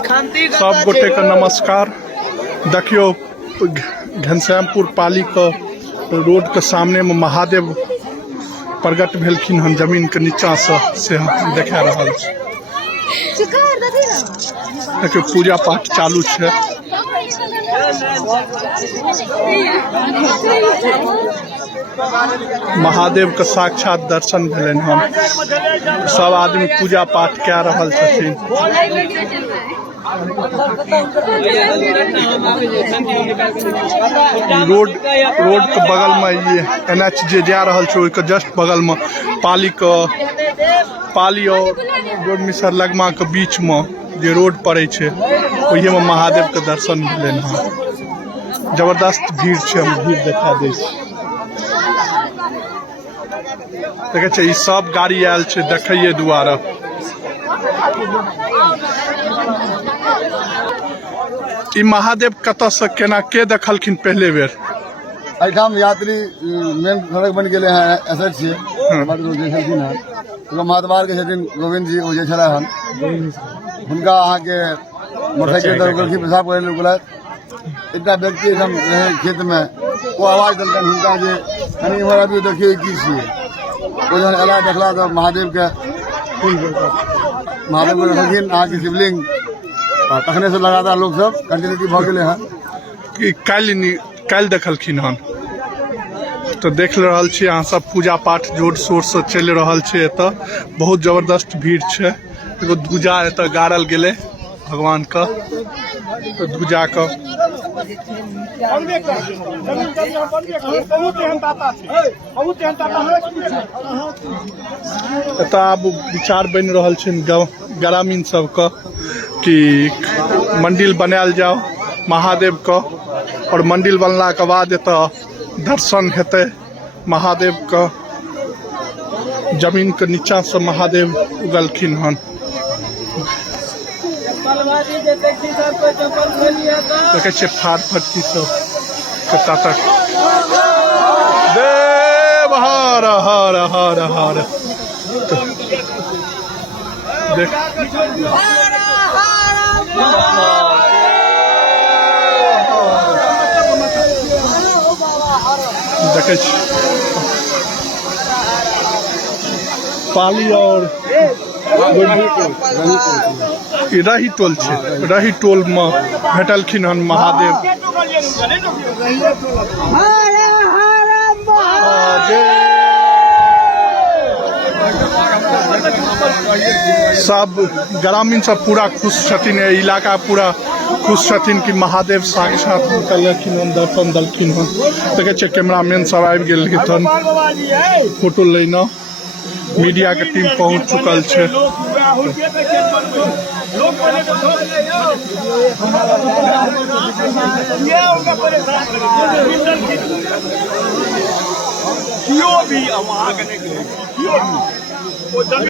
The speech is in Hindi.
सब गोटे का नमस्कार। देखियो घनश्यामपुर पाली का रोड के सामने में महादेव प्रगट भेलखिन हन जमीन के नीचा से हम देखा रहा देखियो पूजा पाठ चालू है। महादेव के साक्षात दर्शन भेलन हम सब आदमी पूजा पाठ कह रहल छथिन। रोड के बगल में ये NH जे जा रहल छै ओहि के जस्ट बगल में पाली और मिसर लगमा के बीच में जे रोड पड़े छै ओहि में महादेव के दर्शन भेलन हन। जबरदस्त भीड़ छै, हम भीड़ देखा दै छी। देखे छै ई सब गाड़ी आयल छै देखैये दुआरे। ई महादेव कत से केना के देखलखिन पहले बेर? एठाम यात्री मेन सड़क बन गए हैं ऐसे छे महाद्वार के छथिन गोविंद जी ओ जे छला हन हुनका अहाँ के मोटरसाइकिल पर गलती पेशाब करे लोग बोला एकटा व्यक्ति एकदम खेत में वो आवाज देलकन हुनका जे कनी हमरा भी देखिए की छिए ओ जन एला देखला तो महादेव के रखिन अहाँ के शिवलिंग तखने से लगातार लोग सब कंटिन्यूटी भ गेले हैं कि काल देखलखिन हन। तो देख रहल छी अहाँ सब पूजा पाठ जोर शोर से चल रहल छै। एत बहुत जबरदस्त भीड़ छै। एगो ध्वजा एत गाड़ल गेले भगवान का तो ध्वजा का एत अब विचार बन रहल छै ग्रामीण सबका कि मंदिर बनायल जाओ महादेव का और मंदिर बनला के बाद एत दर्शन हेतै महादेव का। जमीन के नीचा से महादेव उगलखिन हन। देखे छे फाड़ फटकी सब कता तक देव हर हर हर हर देख देखे पाली और रही टोल छै रही टोल में भेटलखिन हन महादेव। सब ग्रामीण सब पूरा खुश छथिन, इलाका पूरा खुश छथिन कि महादेव साक्षात निकलखिन हन दर्शन दलखिन हन। देखे छे कैमरामैन सब आबि गेल हन फोटो लेना। मीडिया के टीम पहुंच चुकल छे।